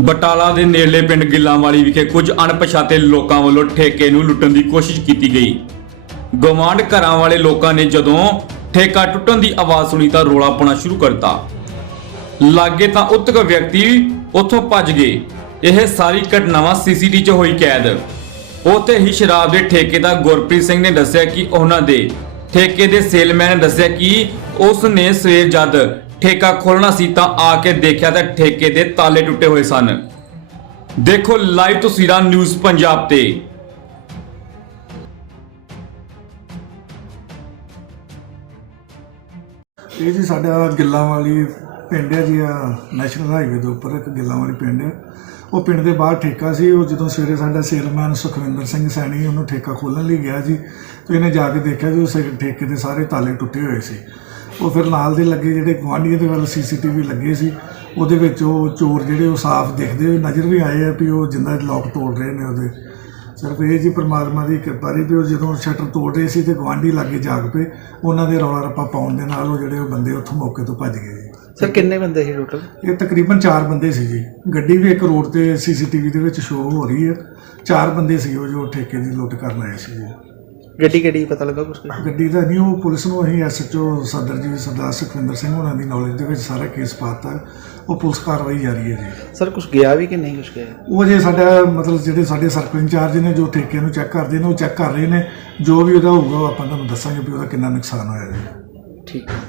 ਬਟਾਲਾ ਦੇ ਨੇੜਲੇ ਪਿੰਡ ਗਿੱਲਾਂਵਾਲੀ ਵਿਖੇ ਕੁਝ ਅਣਪਛਾਤੇ ਲੋਕਾਂ ਵੱਲੋਂ ਠੇਕੇ ਨੂੰ ਲੁੱਟਣ ਦੀ ਕੋਸ਼ਿਸ਼ ਕੀਤੀ ਗਈ। ਗਵਾਂਢ ਘਰਾਂ ਵਾਲੇ ਲੋਕਾਂ ਨੇ ਜਦੋਂ ਠੇਕਾ ਟੁੱਟਣ ਦੀ ਆਵਾਜ਼ ਸੁਣੀ ਤਾਂ ਰੋਲਾ ਪਾਉਣਾ ਸ਼ੁਰੂ ਕਰਤਾ। ਲਾਗੇ ਤਾਂ ਉਤਕ ਵਿਅਕਤੀ ਉੱਥੋਂ ਭੱਜ ਗਏ। ਇਹ ਸਾਰੀ ਘਟਨਾਵਾਂ ਸੀਸੀਟੀ 'ਚ ਹੋਈ ਕੈਦ। ਉੱਥੇ ਹੀ ਸ਼ਰਾਬ ਦੇ ਠੇਕੇਦਾਰ ਗੁਰਪ੍ਰੀਤ ਸਿੰਘ ਨੇ ਦੱਸਿਆ ਕਿ ਉਹਨਾਂ ਦੇ ਠੇਕੇ ਦੇ ਸੇਲਮੈਨ ਨੇ ਦੱਸਿਆ ਕਿ ਉਸ ਨੇ ਸਵੇਰ ਜਦ ਠੇਕਾ ਖੋਲਣਾ ਸੀ ਤਾਂ ਆ ਕੇ ਦੇਖਿਆ ਤਾਂ ਠੇਕੇ ਦੇ ਤਾਲੇ ਟੁੱਟੇ ਹੋਏ ਸਨ। ਦੇਖੋ ਲਾਈਵ ਤਸਵੀਰਾਂ ਨਿਊਜ਼ ਪੰਜਾਬ ਤੇ। ਇਹ ਜੀ ਸਾਡਾ ਗਿੱਲਾਂ ਵਾਲੀ ਪਿੰਡ ਹੈ ਜੀ ਆ ਨੈਸ਼ਨਲ ਹਾਈਵੇ ਦੇ ਉੱਪਰ ਇੱਕ ਗਿੱਲਾਂ ਵਾਲੀ ਪਿੰਡ ਹੈ। ਉਹ ਪਿੰਡ ਦੇ ਬਾਹਰ ਠੇਕਾ ਸੀ, ਉਹ ਜਦੋਂ ਸਵੇਰੇ ਸਾਡਾ ਸੇਲਮੈਨ ਸੁਖਵਿੰਦਰ ਸਿੰਘ ਸੈਣੀ ਉਹਨੂੰ ਠੇਕਾ ਖੋਲਣ ਲਈ ਗਿਆ ਜੀ, ਤੇ ਇਹਨੇ ਜਾ ਕੇ ਦੇਖਿਆ ਕਿ ਉਸ ਠੇਕੇ ਦੇ ਸਾਰੇ ਤਾਲੇ ਟੁੱਟੇ ਹੋਏ ਸੀ। ਉਹ ਫਿਰ ਨਾਲ ਦੇ ਲੱਗੇ ਜਿਹੜੇ ਗੁਆਂਢੀਆਂ ਦੇ ਵੱਲ ਸੀਸੀਟੀਵੀ ਲੱਗੇ ਸੀ ਉਹਦੇ ਵਿੱਚ ਉਹ ਚੋਰ ਜਿਹੜੇ ਉਹ ਸਾਫ਼ ਦਿਖਦੇ ਹੋਏ ਨਜ਼ਰ ਵੀ ਆਏ ਆ ਵੀ ਉਹ ਜਿੰਦਾ ਲੋਕ ਤੋੜ ਰਹੇ ਨੇ ਉਹਦੇ। ਸਿਰਫ ਇਹ ਜੀ ਪ੍ਰਮਾਤਮਾ ਦੀ ਕਿਰਪਾ ਰਹੀ ਵੀ ਉਹ ਜਦੋਂ ਸ਼ਟਰ ਤੋੜ ਰਹੇ ਸੀ ਤੇ ਗਵਾਂਢੀ ਲਾਗੇ ਜਾਗ ਪਏ ਉਹਨਾਂ ਦੇ ਰੌਲਾ ਰੱਪਾ ਪਾਉਣ ਦੇ ਨਾਲ ਉਹ ਜਿਹੜੇ ਉਹ ਬੰਦੇ ਉੱਥੋਂ ਮੌਕੇ ਤੋਂ ਭੱਜ ਗਏ। ਸਰ ਕਿੰਨੇ ਬੰਦੇ ਸੀ ਟੋਟਲ ਇਹ ਤਕਰੀਬਨ 4 ਬੰਦੇ ਸੀ ਜੀ। ਗੱਡੀ ਵੀ ਇੱਕ ਰੋਡ ਤੇ ਸੀਸੀਟੀਵੀ ਦੇ ਵਿੱਚ ਸ਼ੋਅ ਹੋ ਰਹੀ ਹੈ। ਚਾਰ ਬੰਦੇ ਸੀ ਉਹ ਜੋ ਠੇਕੇ ਦੀ ਲੁੱਟ ਕਰਨ ਆਏ ਸੀ ਜੀ। ਗੱਡੀ ਕਿਹੜੀ ਪਤਾ ਲੱਗਾ ਕੁਛ? ਗੱਡੀ ਦਾ ਨਹੀਂ ਉਹ ਪੁਲਿਸ ਨੂੰ ਅਸੀਂ ਐਸਐਚਓ ਸਦਰ ਜੀ ਸਰਦਾਰ ਸੁਖਵਿੰਦਰ ਸਿੰਘ ਉਹਨਾਂ ਦੀ ਨੌਲੇਜ ਦੇ ਵਿੱਚ ਸਾਰਾ ਕੇਸ ਪਾਤਾ ਉਹ ਪੁਲਿਸ ਕਾਰਵਾਈ ਜਾਰੀ ਹੈ ਜੀ। ਸਰ ਕੁਛ ਗਿਆ ਵੀ ਕਿ ਨਹੀਂ ਕੁਛ ਗਿਆ? ਉਹ ਜੇ ਸਾਡਾ ਮਤਲਬ ਜਿਹੜੇ ਸਾਡੇ ਸਰਕਲ ਇੰਚਾਰਜ ਨੇ ਜੋ ਠੇਕੇ ਨੂੰ ਚੈੱਕ ਕਰਦੇ ਨੇ ਉਹ ਚੈੱਕ ਕਰ ਰਹੇ ਨੇ। ਜੋ ਵੀ ਉਹਦਾ ਹੋਊਗਾ ਉਹ ਆਪਾਂ ਤੁਹਾਨੂੰ ਦੱਸਾਂਗੇ ਵੀ ਉਹਦਾ ਕਿੰਨਾ ਨੁਕਸਾਨ ਹੋਇਆ ਜੀ। ਠੀਕ